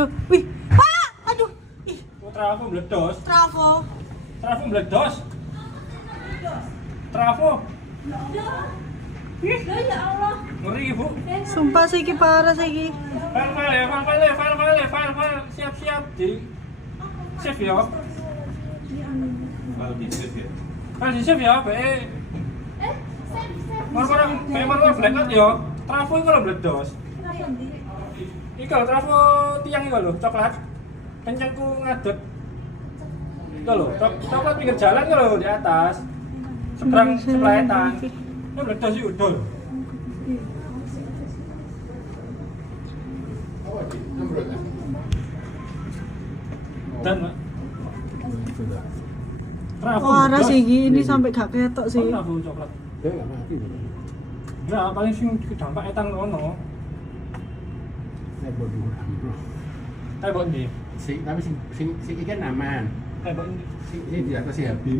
lho. Wih, Pak! Aduh. Ih, Trafo meledos. trafo. Trafo meledos. Trafo. Loh ya Allah. Ngeri, Bu. Sumpah sih iki parah sih iki. File. Siap-siap di save ya. Kalau di save ya. File di save ya, bae. Orang-orang blackout ya. Trafo iku lho meledos. Iku lho trafo tiang iku lho, coklat. Kencangku ngadeg. Iku lho, coklat pinggir jalan iku lho di atas. Seberang sebelahan. Itu meledos iki udul. Dan Mak. Trafo Parah meledos. sih iki, ini sampai gak ketok sih. Trafo coklat. Dia nggak mati tuh. Nah, paling sing dampak etan ngono. Saya bodoh bro. Tembok ndi? Tapi sing iki kan aman. Tembok ndi? Sing di atas si Habib.